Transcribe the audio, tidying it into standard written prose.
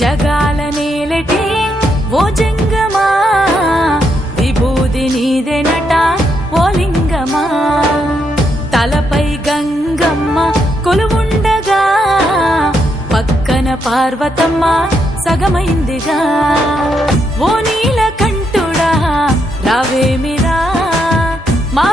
జగాల నేలటి ఓ జంగమా విభూది నీదెనట ఓ లింగమా తలపై గంగమ్మ కొలువుండగా పక్కన పార్వతమ్మ సగమైందిగా ఓ నీలకంఠుడా రావేమిరా మా